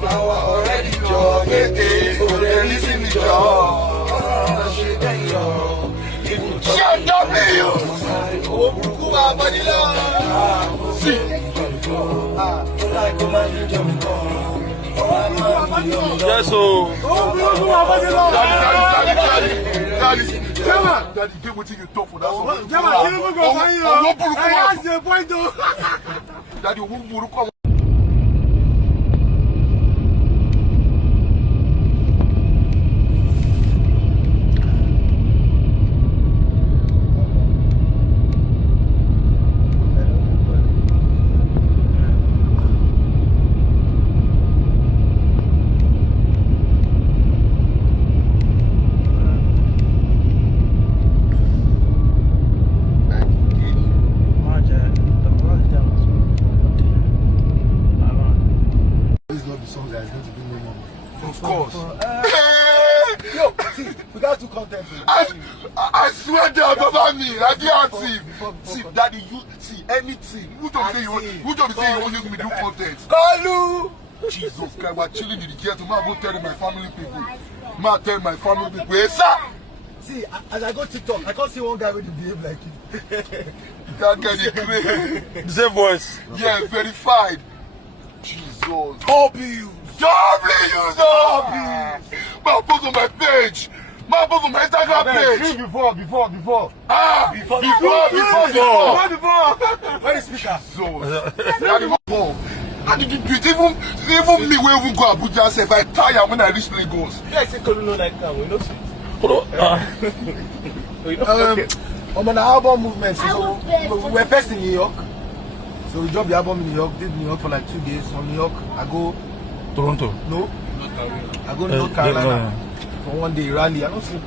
Flower already joy, already see me joy. Yes, so. Daddy, get what you talk for that song. Daddy, who come? Of course. Yo, see, we got two content. I swear to God, me, I can't see. Daddy, you see anything. Who don't say you want to do content? Kalu! Jesus Christ, we're chilling in the ghetto. Man, go tell my family people. Man, tell my family people. Hey, sir! See, as I go TikTok, I can't see one guy with behave like you. That guy is crazy. The same voice. Yeah, verified. Jesus. W! Man, post on my page. Man, post on my Instagram page. Before. Before. Where is speaker? How did you do it? Even me, we even go Abuja, say if I tire when I reach Lagos. Yeah, I say Kolu no like that. We know see. I'm on the album movement. So we were first in New York. So we dropped the album in New York. Did New York for like 2 days. From New York, I go Toronto. No. I go to North Carolina for 1 day rally. I don't sleep.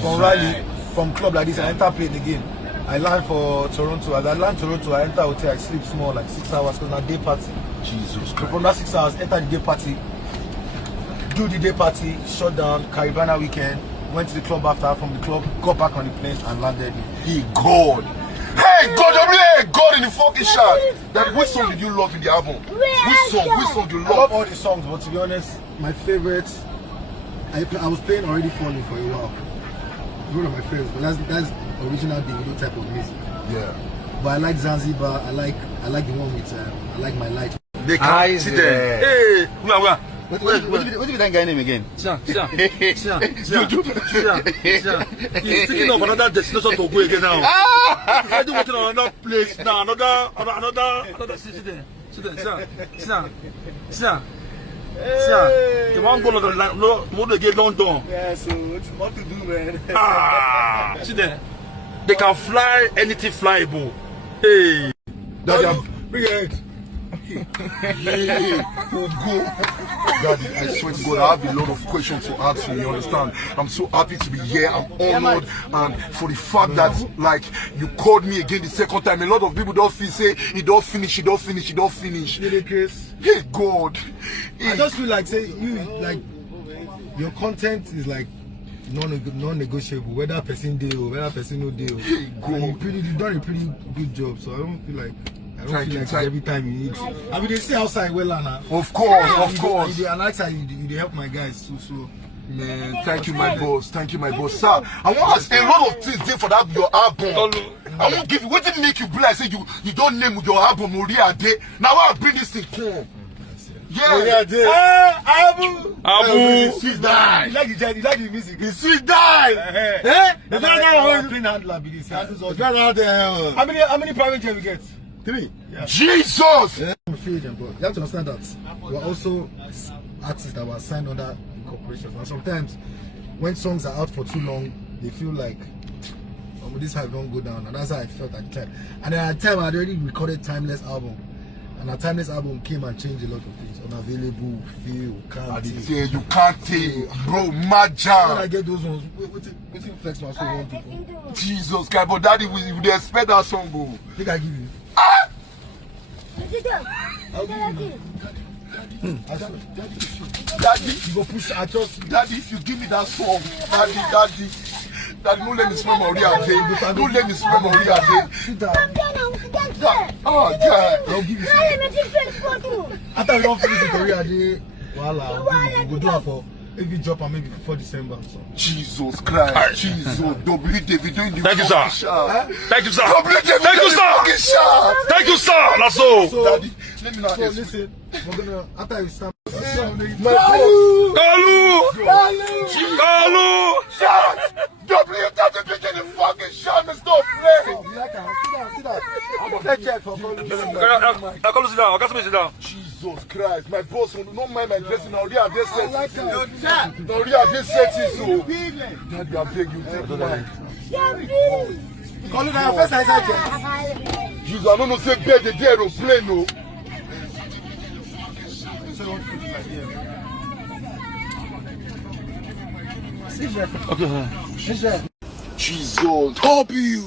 From rally, from club like this, I enter plane again. I land for Toronto. As I land Toronto, I enter hotel. I sleep small, like 6 hours, because na day party. Jesus Christ. So from that 6 hours, enter the day party. Do the day party, shut down, Caribana weekend. Went to the club after. From the club, got back on the plane and landed. Hey God. Hey God, hey God in the fucking shot. That which song did you love in the album? Which song do you I love love? all the songs, but to be honest, my favorite, I was playing Already Falling for a while. One of my favorites, but that's original Davido type of music. Yeah. But I like Zanzibar. I like the one with I like My Light. They can't see them. Hey, What is that guy name again? Sian. He's thinking of another destination to go again now. He's already working on another place now, another city there. Sian. The one go to get London. Yeah, so what to do, man? See there. They can fly anything flyable. Hey. Big head. Yeah, we'll go. Daddy, I swear to God, I have a lot of questions to ask you, you understand? I'm so happy to be here, I'm honored, and for the fact that, like, you called me again the second time, a lot of people don't feel, say, it don't finish. Really, Chris? Hey, God. Hey. I just feel like, say, you, like, your content is, like, non-negotiable, whether person deal, whether person no deal. Hey, God. You've done a pretty good job, so I don't feel like... Thank you. Every time you need. I mean, they stay outside well, Anna. Of course. And like you help my guys too. So, man, thank you, my boss. Sir, I want to say a lot of things there for that your album. I won't give you. What did make you be like? Say you don't name your album Maria Day. Now I bring this thing home. Yeah. Abu. Sweet die. You like the music? The sweet die. The clean handler be this. How many private jets we get? 3. Yeah. Jesus! Yeah. You have to understand that we're also artists that were signed under corporations. And sometimes when songs are out for too long, they feel like this hype don't go down. And that's how I felt at the time. And then at the time I had already recorded Timeless album. And our Timeless album came and changed a lot of things. Unavailable, feel, can't take. You can't take, bro, mad jam. When I get those ones, what's flex my soul want people? Jesus Christ, but daddy, we expect that song, bro. Think I give you. Ah! I'll give you. I swear. Daddy, You go push. I just. Daddy, if you give me that song, Daddy, don't let me smell my real again. Don't let me smell my real again. Sit down. Oh, God. I'll give you some. After we don't finish the career, day, voila, we'll do it for maybe drop and maybe before December. So. Jesus Christ, Jesus, Davido in the Thank you, sir. shot. Thank you, sir. Davido Thank you, in the fucking sir. shot. Thank you, sir. That's so. Daddy, let me know. So listen, we're gonna after we start. Kalu. Shot! W30 picking the fucking shot and stop playing. You like that? Sit down. Let's check for Kalu, sit down. Sit down. Jesus Christ, my boss will not mind my dressing. Now they are this I like set. that. Now they are this set. So, Daddy, I beg you, take mine. Call it now. First I said Jesus, I don't know say bed the aeroplane, no. Okay. Jesus. W.